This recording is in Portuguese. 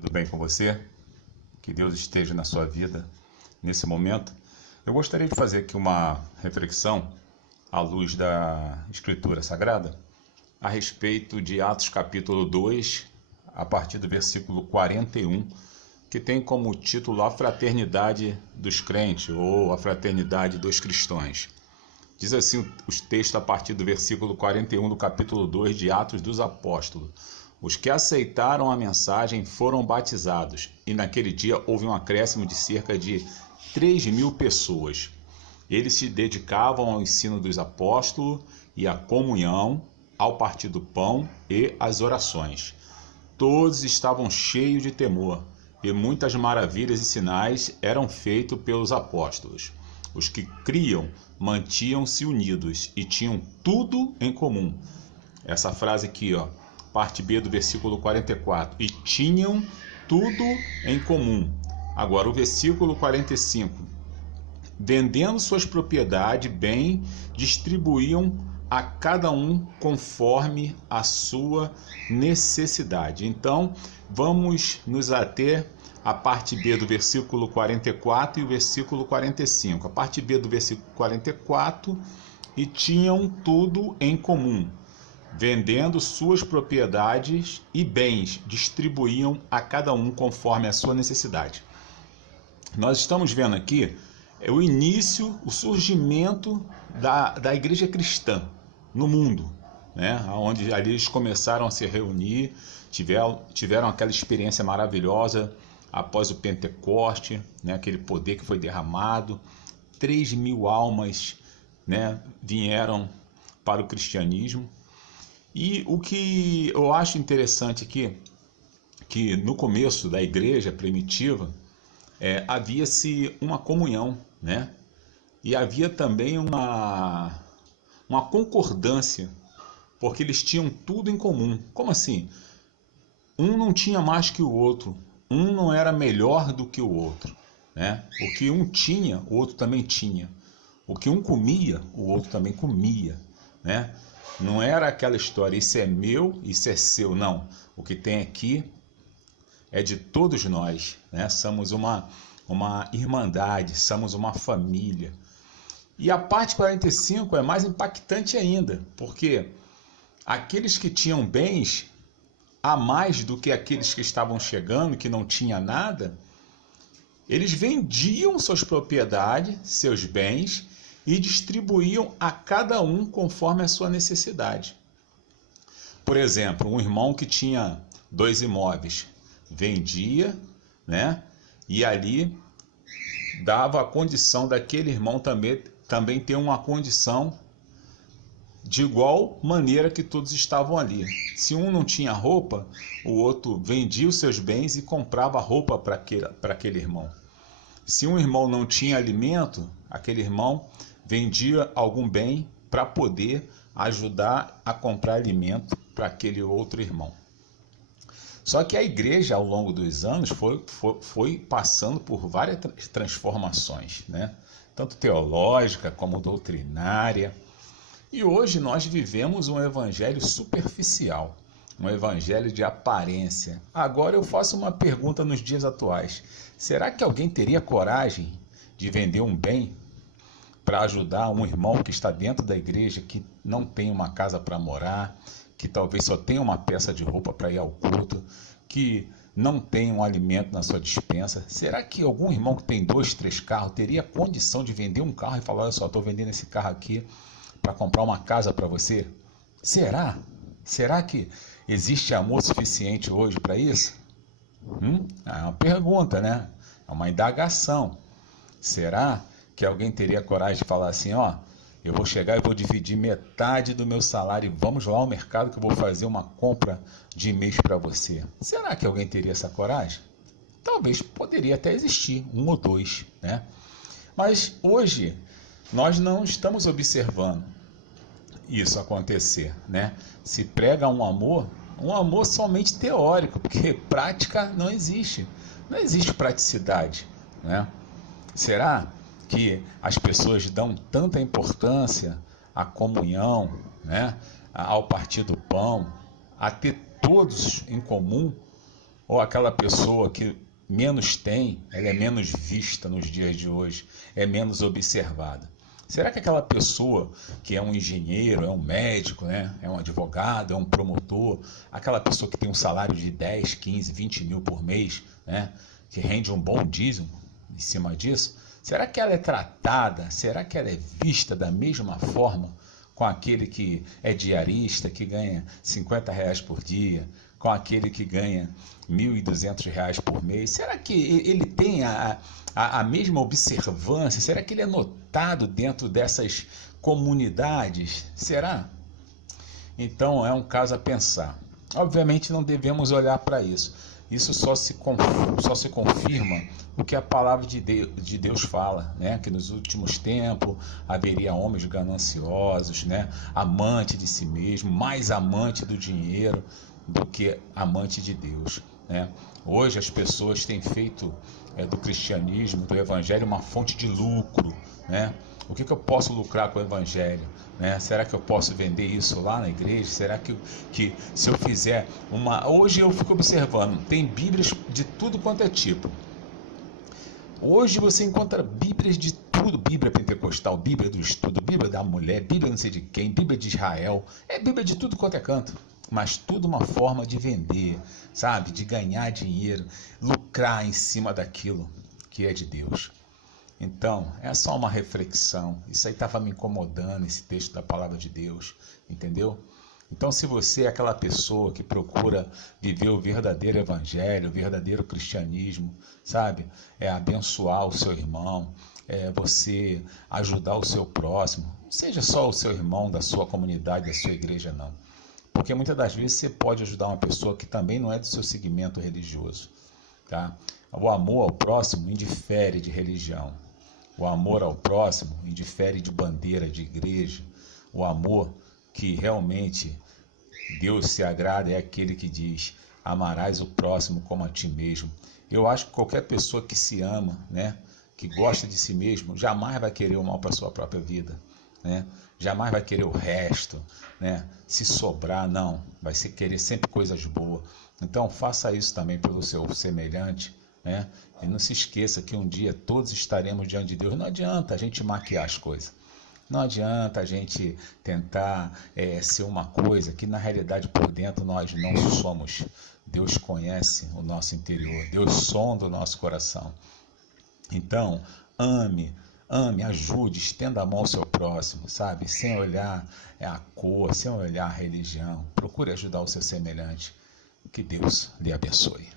Tudo bem com você? Que Deus esteja na sua vida nesse momento. Eu gostaria de fazer aqui uma reflexão à luz da Escritura Sagrada a respeito de Atos capítulo 2, a partir do versículo 41, que tem como título A Fraternidade dos Crentes ou A Fraternidade dos Cristãos. Diz assim os textos a partir do versículo 41 do capítulo 2 de Atos dos Apóstolos. Os que aceitaram a mensagem foram batizados, e naquele dia houve um acréscimo de cerca de 3.000 pessoas. Eles se dedicavam ao ensino dos apóstolos e à comunhão, ao partir do pão e às orações. Todos estavam cheios de temor, e muitas maravilhas e sinais eram feitos pelos apóstolos. Os que criam mantinham-se unidos e tinham tudo em comum. Essa frase aqui, parte B do versículo 44. E tinham tudo em comum. Agora o versículo 45. Vendendo suas propriedades, bem, distribuíam a cada um conforme a sua necessidade. Então, vamos nos ater à parte B do versículo 44 e o versículo 45. A parte B do versículo 44, e tinham tudo em comum. Vendendo suas propriedades e bens, distribuíam a cada um conforme a sua necessidade. Nós estamos vendo aqui o início, o surgimento da igreja cristã no mundo, né? Onde ali eles começaram a se reunir, tiveram aquela experiência maravilhosa após o Pentecoste, né? Aquele poder que foi derramado, 3.000 almas, né? Vieram para o cristianismo. E o que eu acho interessante aqui, que no começo da igreja primitiva, havia-se uma comunhão, né? E havia também uma concordância, porque eles tinham tudo em comum. Como assim? Um não tinha mais que o outro, um não era melhor do que o outro, né? O que um tinha, o outro também tinha. O que um comia, o outro também comia, né? Não era aquela história, isso é meu, isso é seu, não. O que tem aqui é de todos nós, né? Somos uma irmandade, somos uma família. E a parte 45 é mais impactante ainda, porque aqueles que tinham bens, a mais do que aqueles que estavam chegando, que não tinha nada, eles vendiam suas propriedades, seus bens, e distribuíam a cada um conforme a sua necessidade. Por exemplo, um irmão que tinha 2 imóveis, vendia, né? E ali dava a condição daquele irmão também ter uma condição de igual maneira que todos estavam ali. Se um não tinha roupa, o outro vendia os seus bens e comprava roupa para aquele irmão. Se um irmão não tinha alimento, aquele irmão vendia algum bem para poder ajudar a comprar alimento para aquele outro irmão. Só que a igreja, ao longo dos anos, foi passando por várias transformações, né? Tanto teológica como doutrinária. E hoje nós vivemos um evangelho superficial, um evangelho de aparência. Agora eu faço uma pergunta nos dias atuais. Será que alguém teria coragem de vender um bem para ajudar um irmão que está dentro da igreja, que não tem uma casa para morar, que talvez só tenha uma peça de roupa para ir ao culto, que não tem um alimento na sua despensa? Será que algum irmão que tem 2, 3 carros teria condição de vender um carro e falar: olha só, estou vendendo esse carro aqui para comprar uma casa para você? Será? Será que existe amor suficiente hoje para isso? É uma pergunta, né? É uma indagação. Será que alguém teria coragem de falar assim: eu vou chegar e vou dividir metade do meu salário e vamos lá ao mercado que eu vou fazer uma compra de mês para você? Será que alguém teria essa coragem? Talvez poderia até existir, 1 ou 2, né? Mas hoje nós não estamos observando isso acontecer, né? Se prega um amor somente teórico, porque prática não existe. Não existe praticidade, né? Será que as pessoas dão tanta importância à comunhão, né? Ao partir do pão, a ter todos em comum? Ou aquela pessoa que menos tem, ela é menos vista nos dias de hoje, é menos observada. Será que aquela pessoa que é um engenheiro, é um médico, né? É um advogado, é um promotor, aquela pessoa que tem um salário de 10, 15, 20 mil por mês, né? Que rende um bom dízimo em cima disso, será que ela é tratada, será que ela é vista da mesma forma com aquele que é diarista, que ganha R$ 50 por dia, com aquele que ganha R$ 1.200 por mês? Será que ele tem a mesma observância? Será que ele é notado dentro dessas comunidades? Será? Então é um caso a pensar. Obviamente não devemos olhar para isso. Isso só se confirma o que a palavra de Deus fala, né? Que nos últimos tempos haveria homens gananciosos, né? Amante de si mesmo, mais amante do dinheiro do que amante de Deus, né? Hoje as pessoas têm feito do cristianismo, do evangelho, uma fonte de lucro, né? O que eu posso lucrar com o evangelho? Né? Será que eu posso vender isso lá na igreja? Será que se eu fizer uma... Hoje eu fico observando, tem Bíblias de tudo quanto é tipo. Hoje você encontra Bíblias de tudo, Bíblia pentecostal, Bíblia do estudo, Bíblia da mulher, Bíblia não sei de quem, Bíblia de Israel, é Bíblia de tudo quanto é canto, mas tudo uma forma de vender, sabe? De ganhar dinheiro, lucrar em cima daquilo que é de Deus. Então, é só uma reflexão. Isso aí estava me incomodando, esse texto da palavra de Deus, entendeu? Então, se você é aquela pessoa que procura viver o verdadeiro evangelho, o verdadeiro cristianismo, sabe? É abençoar o seu irmão, é você ajudar o seu próximo. Não seja só o seu irmão da sua comunidade, da sua igreja, não. Porque muitas das vezes você pode ajudar uma pessoa que também não é do seu segmento religioso, tá? O amor ao próximo indifere de religião. O amor ao próximo indifere de bandeira, de igreja. O amor que realmente Deus se agrada é aquele que diz: amarás o próximo como a ti mesmo. Eu acho que qualquer pessoa que se ama, né, que gosta de si mesmo, jamais vai querer o mal para a sua própria vida, né? Jamais vai querer o resto, né? Se sobrar, não. Vai querer sempre coisas boas. Então faça isso também pelo seu semelhante, né? E não se esqueça que um dia todos estaremos diante de Deus. Não adianta a gente maquiar as coisas. Não adianta a gente tentar ser uma coisa que na realidade por dentro nós não somos. Deus conhece o nosso interior. Deus sonda o nosso coração. Então, ame, ajude, estenda a mão ao seu próximo, sabe? Sem olhar a cor, sem olhar a religião. Procure ajudar o seu semelhante. Que Deus lhe abençoe.